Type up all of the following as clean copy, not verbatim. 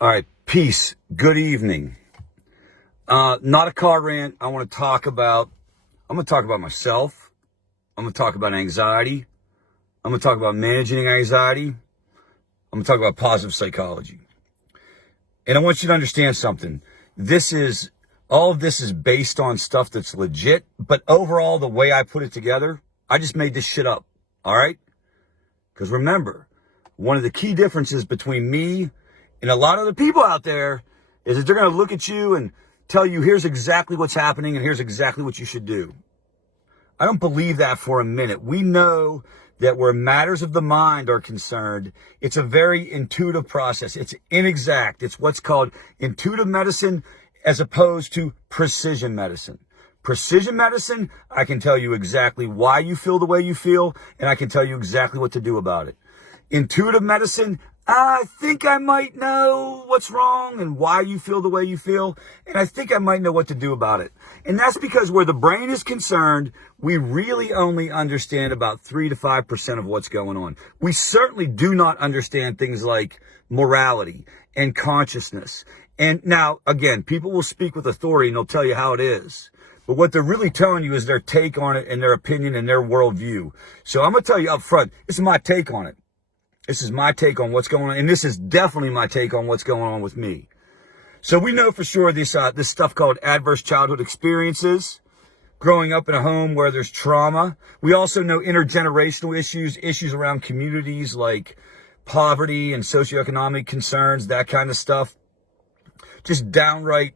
All right, peace. Good evening. Not a car rant. I'm going to talk about myself. I'm going to talk about anxiety. I'm going to talk about managing anxiety. I'm going to talk about positive psychology. And I want you to understand something. All of this is based on stuff that's legit, but overall, the way I put it together, I just made this shit up. All right? Because remember, one of the key differences between me and a lot of the people out there is that they're going to look at you and tell you, here's exactly what's happening and here's exactly what you should do. I don't believe that for a minute. We know that where matters of the mind are concerned, it's a very intuitive process. It's inexact. It's what's called intuitive medicine as opposed to precision medicine. Precision medicine, I can tell you exactly why you feel the way you feel, and I can tell you exactly what to do about it. Intuitive medicine, I think I might know what's wrong and why you feel the way you feel, and I think I might know what to do about it. And that's because where the brain is concerned, we really only understand about 3 to 5% of what's going on. We certainly do not understand things like morality and consciousness. And now, again, people will speak with authority and they'll tell you how it is. But what they're really telling you is their take on it and their opinion and their worldview. So I'm going to tell you up front, this is my take on it. This is my take on what's going on. And this is definitely my take on what's going on with me. So we know for sure this stuff called adverse childhood experiences, growing up in a home where there's trauma. We also know intergenerational issues around communities like poverty and socioeconomic concerns, that kind of stuff. Just downright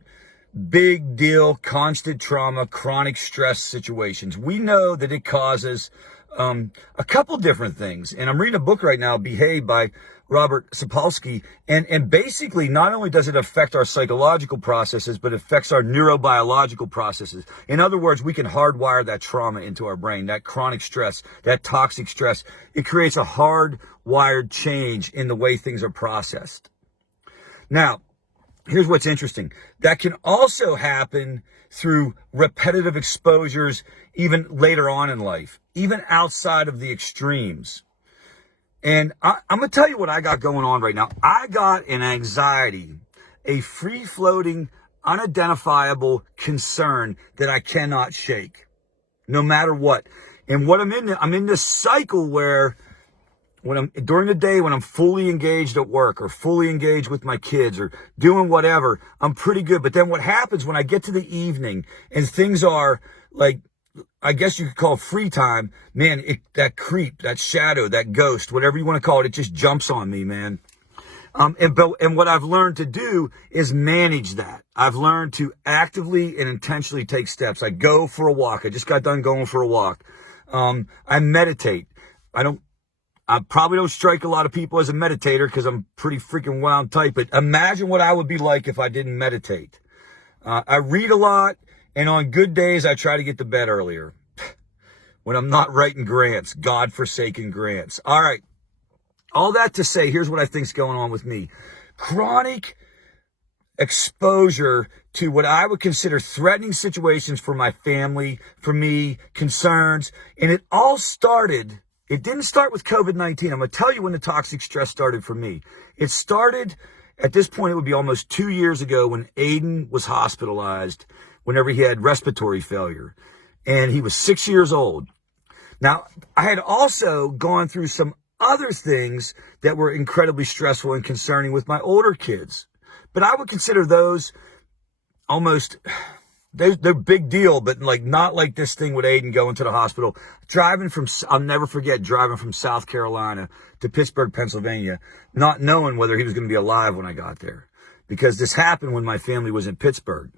big deal, constant trauma, chronic stress situations. We know that it causes a couple different things. And I'm reading a book right now, Behave by Robert Sapolsky. And basically, not only does it affect our psychological processes, but it affects our neurobiological processes. In other words, we can hardwire that trauma into our brain, that chronic stress, that toxic stress. It creates a hardwired change in the way things are processed. Now, here's what's interesting. That can also happen through repetitive exposures, even later on in life, even outside of the extremes. And I'm going to tell you what I got going on right now. I got an anxiety, a free-floating, unidentifiable concern that I cannot shake, no matter what. And what I'm in this cycle where during the day, when I'm fully engaged at work or fully engaged with my kids or doing whatever, I'm pretty good. But then what happens when I get to the evening and things are like, I guess you could call free time, man, that creep, that shadow, that ghost, whatever you want to call it, it just jumps on me, man. And what I've learned to do is manage that. I've learned to actively and intentionally take steps. I go for a walk. I just got done going for a walk. I meditate. I probably don't strike a lot of people as a meditator because I'm pretty freaking wound tight, but imagine what I would be like if I didn't meditate. I read a lot, and on good days, I try to get to bed earlier. When I'm not writing grants, God-forsaken grants. All right. All that to say, here's what I think's going on with me. Chronic exposure to what I would consider threatening situations for my family, for me, concerns, and it didn't start with COVID-19. I'm going to tell you when the toxic stress started for me. It started, at this point, it would be almost 2 years ago when Aiden was hospitalized whenever he had respiratory failure. And he was 6 years old. Now, I had also gone through some other things that were incredibly stressful and concerning with my older kids. But I would consider those almost... They're big deal, but like not like this thing with Aiden going to the hospital. I'll never forget driving from South Carolina to Pittsburgh, Pennsylvania, not knowing whether he was going to be alive when I got there. Because this happened when my family was in Pittsburgh.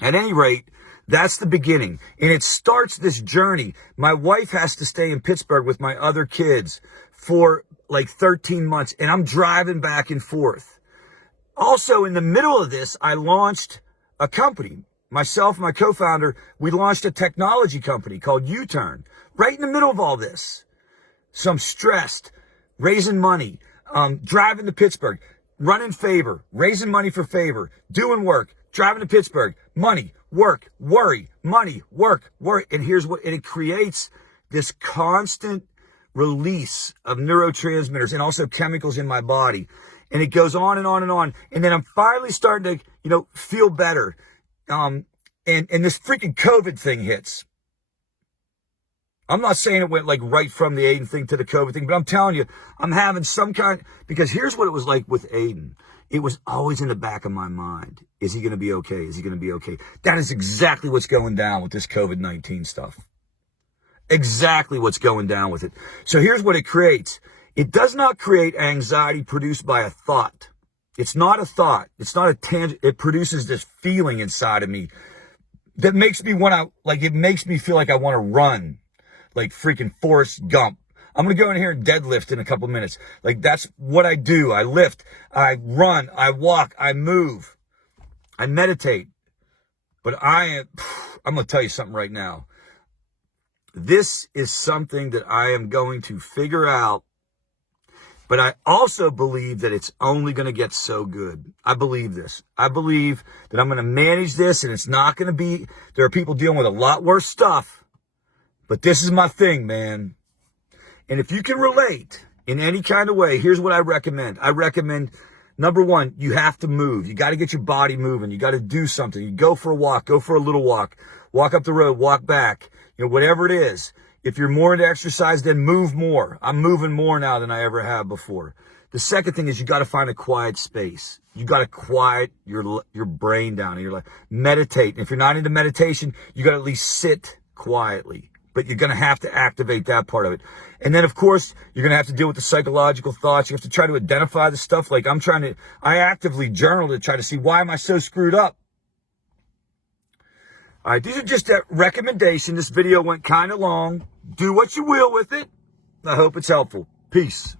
At any rate, that's the beginning. And it starts this journey. My wife has to stay in Pittsburgh with my other kids for like 13 months, and I'm driving back and forth. Also, in the middle of this, I launched a company. Myself and my co-founder, we launched a technology company called U-Turn, right in the middle of all this. So I'm stressed, raising money, driving to Pittsburgh, running favor, raising money for favor, doing work, driving to Pittsburgh, money, work, worry, money, work, worry. And it creates this constant release of neurotransmitters and also chemicals in my body. And it goes on and on and on. And then I'm finally starting to, feel better. And this freaking COVID thing hits. I'm not saying it went like right from the Aiden thing to the COVID thing, but I'm telling you, I'm having some kind, because here's what it was like with Aiden. It was always in the back of my mind. Is he going to be okay? Is he going to be okay? That is exactly what's going down with this COVID-19 stuff. Exactly what's going down with it. So here's what it creates. It does not create anxiety produced by a thought. It's not a thought. It's not a tangent. It produces this feeling inside of me that makes me want to, it makes me feel like I want to run. Like freaking Forrest Gump. I'm going to go in here and deadlift in a couple of minutes. That's what I do. I lift, I run, I walk, I move, I meditate. But I'm going to tell you something right now. This is something that I am going to figure out. But I also believe that it's only going to get so good. I believe this. I believe that I'm going to manage this, and it's not going to be, there are people dealing with a lot worse stuff. But this is my thing, man. And if you can relate in any kind of way, here's what I recommend. I recommend, number one, you have to move. You got to get your body moving. You got to do something. You go for a walk, go for a little walk up the road, walk back, whatever it is. If you're more into exercise, then move more. I'm moving more now than I ever have before. The second thing is you got to find a quiet space. You got to quiet your brain down in your life. Meditate. And if you're not into meditation, you got to at least sit quietly. But you're going to have to activate that part of it. And then, of course, you're going to have to deal with the psychological thoughts. You have to try to identify the stuff. I actively journal to try to see, why am I so screwed up? All right, these are just a recommendation. This video went kind of long. Do what you will with it. I hope it's helpful. Peace.